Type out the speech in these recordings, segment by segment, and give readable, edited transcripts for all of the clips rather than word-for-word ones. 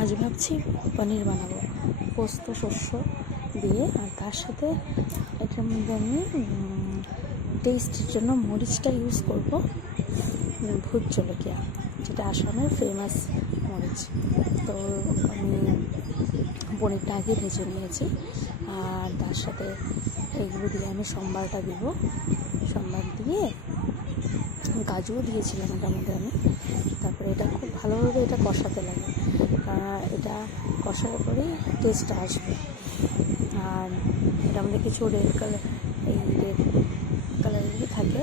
আজ ভাবছি পনির বানাবো পোস্ত শস্য দিয়ে, আর তার সাথে এটার মধ্যে আমি টেস্টের জন্য মরিচটা ইউজ করব, ভূত জলকিয়া, যেটা আসামের ফেমাস মরিচ। তো আমি পনিরটা আগে ভেজে নিয়েছি, আর তার সাথে এইগুলো দিয়ে আমি সম্বারটা দিব। সম্বার দিয়ে কাজুও দিয়েছিলাম এটার মধ্যে আমি। তারপরে এটা খুব ভালোভাবে এটা কষাতে লাগে, কারণ এটা কষার পরেই টেস্টটা আসবে। আর এটার মধ্যে কিছু রেড কালারেরই থাকে।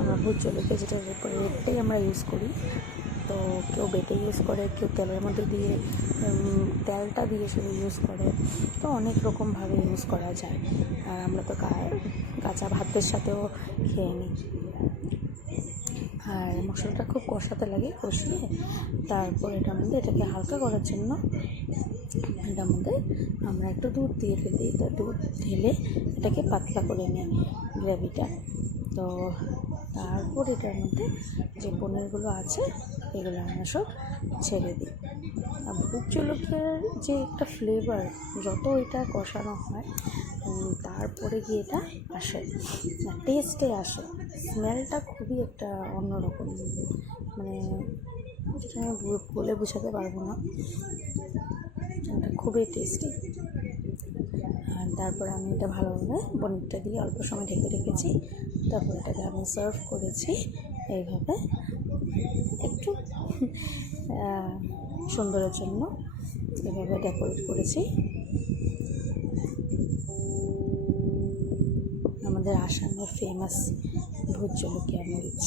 আমরা ভূত জলকিয়া যেটা রেডটাই আমরা ইউজ করি। তো কেউ বেটে ইউজ করে, কেউ তেলের মধ্যে দিয়ে তেলটা দিয়ে শুধু ইউজ করে। তো অনেক রকমভাবে ইউজ করা যায়, আর আমরা তো কাঁচা ভাতের সাথেও খেয়ে নিই। আর মশলাটা খুব কষাতে লাগে, কষিয়ে তারপর এটার মধ্যে এটাকে হালকা করার জন্য এটার মধ্যে আমরা একটু দুধ দিয়ে দিই। তো দুধ ঢেলে এটাকে পাতলা করে নিই গ্রেভিটা। তো তারপর এটার মধ্যে যে পনিরগুলো আছে এগুলো আমরা সব ছেড়ে দিই। আর ভূত জলকিয়ার যে একটা ফ্লেভার, যত এটা কষানো হয় তারপরে গিয়ে এটা আসে, টেস্টে আসে, স্মেলটা খুবই একটা অন্যরকম, মানে যেটা আমি বলে বোঝাতে পারবো না, এটা খুবই টেস্টি। আর তারপরে আমি এটা ভালোভাবে পনিরটা দিয়ে অল্প সময় ঢেকে রেখেছি। তারপর এটাকে আমি সার্ভ করেছি এইভাবে, একটু সুন্দরের জন্য এভাবে ডেকোরেট করেছি। আমাদের আসামের ফেমাস ভূত জলকিয়া মরিচ।